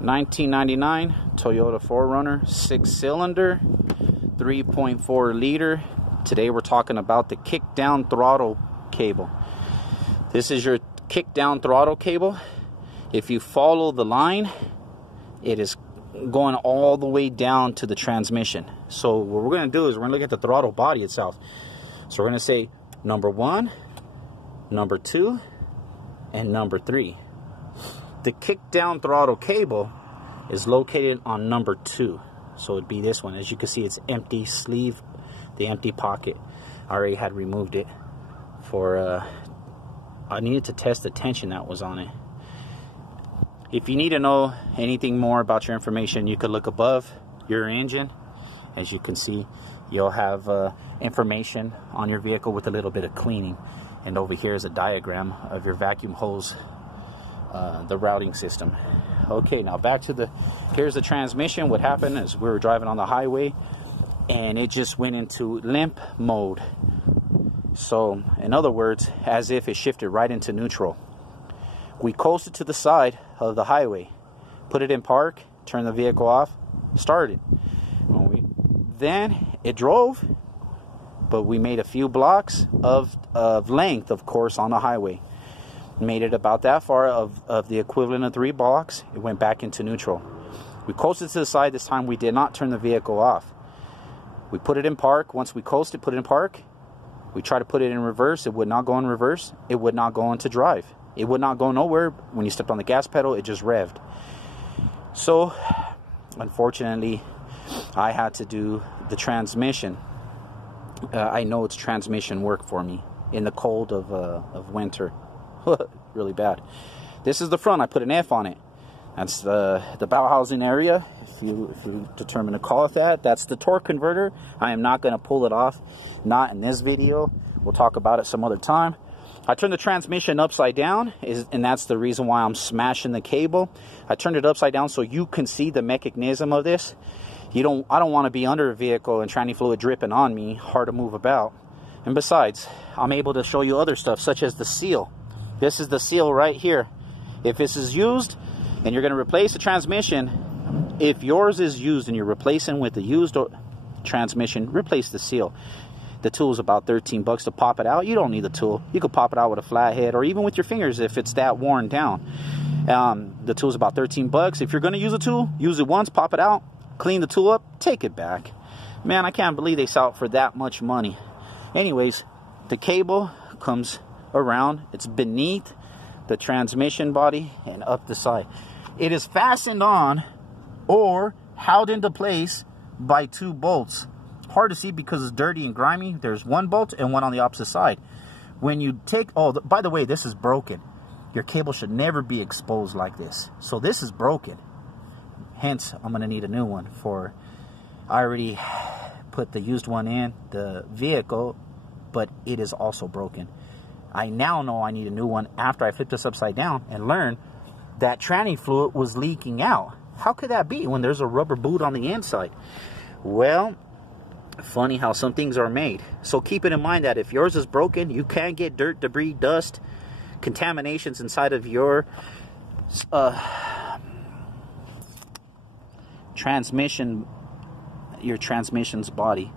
1999 Toyota 4Runner, 6-cylinder, 3.4 liter. Today we're talking about the Kick Down Throttle Cable. This is your Kick Down Throttle Cable. If you follow the line, it is going all the way down to the transmission. So what we're going to do is we're going to look at the throttle body itself. So we're going to say number 1, number 2, and number 3. The Kick Down Throttle Cable is located on number 2. So it'd be this one. As you can see, it's empty sleeve, the empty pocket. I already had removed it for I needed to test the tension that was on it. If you need to know anything more about your information, you could look above your engine. As you can see, you'll have information on your vehicle with a little bit of cleaning. And over here is a diagram of your vacuum hose, the routing system. Okay, now back to here's the transmission. What happened is we were driving on the highway and it just went into limp mode. So, in other words, as if it shifted right into neutral. We coasted to the side of the highway, put it in park, turned the vehicle off, started. Then it drove, but we made a few blocks of length, of course, on the highway. Made it about that far of the equivalent of 3 blocks. It went back into neutral. We coasted to the side. This time we did not turn the vehicle off. We put it in park. Once we coasted, put it in park, we tried to put it in reverse. It would not go in reverse. It would not go into drive. It would not go nowhere. When you stepped on the gas pedal, it just revved. So, unfortunately, I had to do the transmission. I know it's transmission work for me in the cold of winter. Really bad. This is the front. I put an F on it. That's the bow housing area, if you determine to call it that. That's the torque converter. I am not going to pull it off. Not in this video. We'll talk about it some other time. I turned the transmission upside down, and that's the reason why I'm smashing the cable. I turned it upside down so you can see the mechanism of this. I don't want to be under a vehicle and tranny fluid dripping on me, hard to move about. And besides, I'm able to show you other stuff, such as the seal. This is the seal right here. If this is used, and you're going to replace the transmission, if yours is used and you're replacing with the used transmission, replace the seal. The tool is about 13 bucks to pop it out. You don't need the tool. You could pop it out with a flathead or even with your fingers if it's that worn down. The tool is about 13 bucks. If you're going to use a tool, use it once, pop it out, clean the tool up, take it back. Man, I can't believe they sell it for that much money. Anyways, the cable comes around. It's beneath the transmission body and up the side. It is fastened on or held into place by 2 bolts. Hard to see because it's dirty and grimy. There's 1 bolt and 1 on the opposite side. When you take, by the way, this is broken. Your cable should never be exposed like this. So this is broken. Hence, I'm going to need a new one I already put the used one in the vehicle, but it is also broken. I now know I need a new one after I flipped this upside down and learned that tranny fluid was leaking out. How could that be when there's a rubber boot on the inside? Well, funny how some things are made. So keep it in mind that if yours is broken, you can get dirt, debris, dust, contaminations inside of your transmission's body.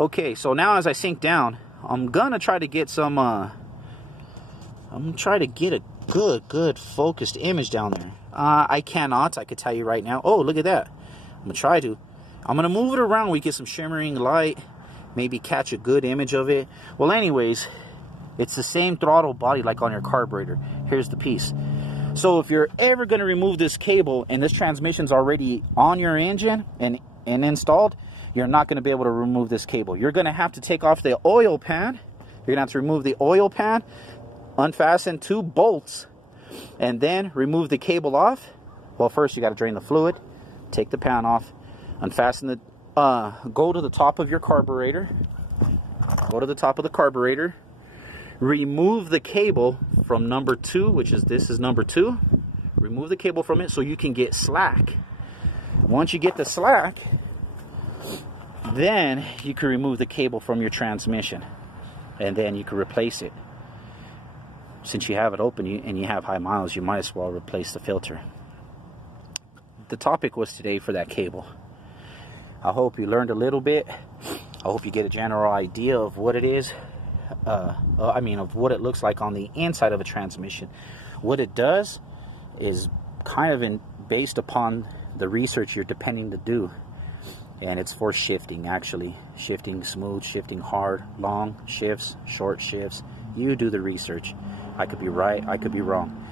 Okay, so now as I sink down, I'm gonna try to get some I'm gonna try to get a good focused image down there. I cannot, I could tell you right now. Oh, look at that. I'm gonna try to. I'm gonna move it around. We get some shimmering light, maybe catch a good image of it. Well, anyways, it's the same throttle body like on your carburetor. Here's the piece. So if you're ever gonna remove this cable and this transmission's already on your engine and installed, you're not gonna be able to remove this cable. You're gonna have to take off the oil pan. You're gonna have to remove the oil pan, unfasten 2 bolts, and then remove the cable off. Well, first you got to drain the fluid, take the pan off, unfasten the go to the top of your carburetor, go to the top of the carburetor, remove the cable from number 2, which is this is number 2. Remove the cable from it so you can get slack. Once you get the slack, then you can remove the cable from your transmission, and then you can replace it. Since you have it open and you have high miles, you might as well replace the filter. the topic was today for that cable. I hope you learned a little bit. I hope you get a general idea of what it is. Of what it looks like on the inside of a transmission. What it does is kind of based upon the research you're depending to do. And it's for shifting, actually. Shifting smooth, shifting hard, long shifts, short shifts. You do the research. I could be right, I could be wrong.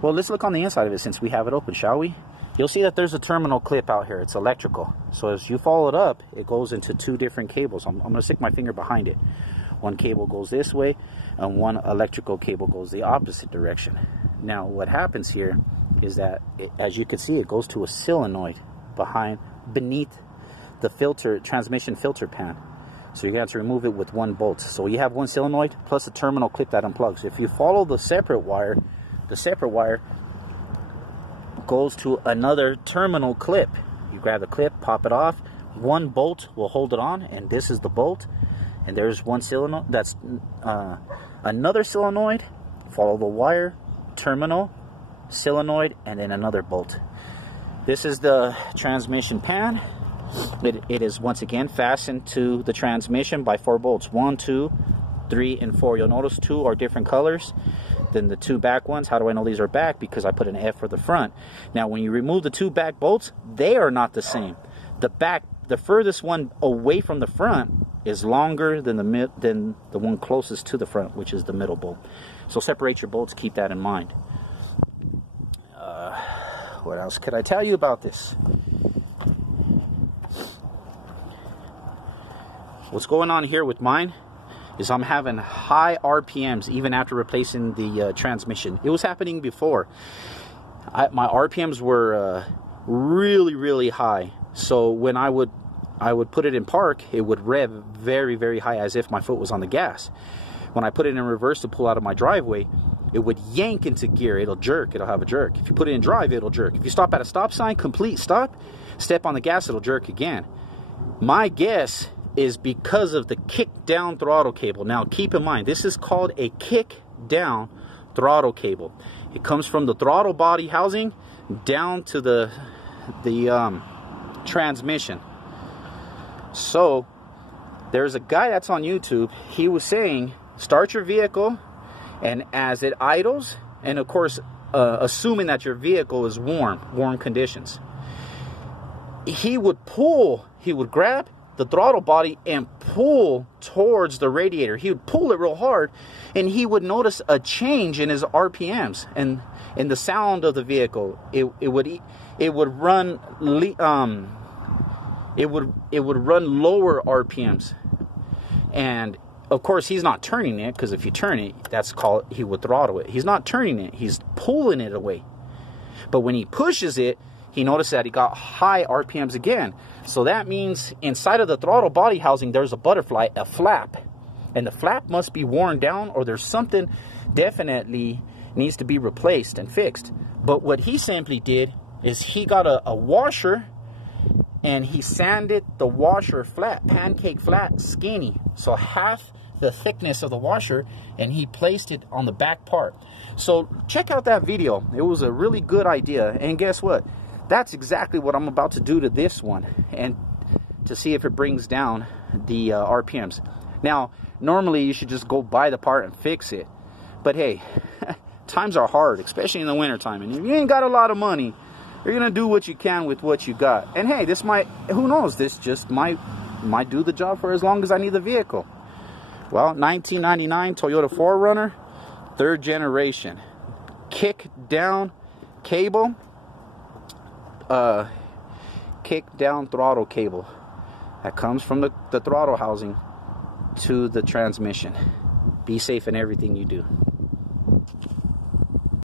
Well, let's look on the inside of it since we have it open, shall we? You'll see that there's a terminal clip out here. It's electrical. So as you follow it up, it goes into two different cables. I'm going to stick my finger behind it. One cable goes this way, and one electrical cable goes the opposite direction. Now, what happens here is that, as you can see, it goes to a solenoid beneath the transmission filter pan. So you're going to have to remove it with one bolt. So you have one solenoid plus a terminal clip that unplugs. If you follow the separate wire goes to another terminal clip. You grab the clip, pop it off. One bolt will hold it on, and this is the bolt. And there's one solenoid. That's another solenoid. Follow the wire, terminal, solenoid, and then another bolt. This is the transmission pan. It is once again fastened to the transmission by 4 bolts. 1, 2, 3, and 4. You'll notice 2 are different colors than the 2 back ones. How do I know these are back? Because I put an F for the front. Now, when you remove the 2 back bolts, they are not the same. The furthest one away from the front is longer than the one closest to the front, which is the middle bolt. So separate your bolts. Keep that in mind. What else could I tell you about this? What's going on here with mine is I'm having high RPMs even after replacing the transmission. It was happening before. My RPMs were really, really high. So when I would put it in park, it would rev very, very high as if my foot was on the gas. When I put it in reverse to pull out of my driveway, it would yank into gear. It'll jerk. It'll have a jerk. If you put it in drive, it'll jerk. If you stop at a stop sign, complete stop, step on the gas, it'll jerk again. My guess is because of the kick down throttle cable. Now, keep in mind, this is called a kick down throttle cable. It comes from the throttle body housing down to the transmission. So there's a guy that's on YouTube. He was saying, start your vehicle, and as it idles, and of course assuming that your vehicle is warm conditions, he would grab the throttle body and pull towards the radiator. He would pull it real hard, and he would notice a change in his RPMs and in the sound of the vehicle. It would run lower RPMs. And of course, he's not turning it, because if you turn it, he would throttle it. He's not turning it, he's pulling it away. But when he pushes it, he noticed that he got high RPMs again. So that means inside of the throttle body housing, there's a butterfly, a flap. And the flap must be worn down, or there's something definitely needs to be replaced and fixed. But what he simply did is he got a washer, and he sanded the washer flat, pancake flat, skinny. So half the thickness of the washer, and he placed it on the back part. So check out that video. It was a really good idea. And guess what? That's exactly what I'm about to do to this one, and to see if it brings down the RPMs. Now, normally you should just go buy the part and fix it. But hey, times are hard, especially in the wintertime. And if you ain't got a lot of money, you're going to do what you can with what you got. And hey, this might, who knows, this just might do the job for as long as I need the vehicle. Well, 1999 Toyota 4Runner, 3rd generation. Kick down cable. Kick down throttle cable that comes from the throttle housing to the transmission. Be safe in everything you do.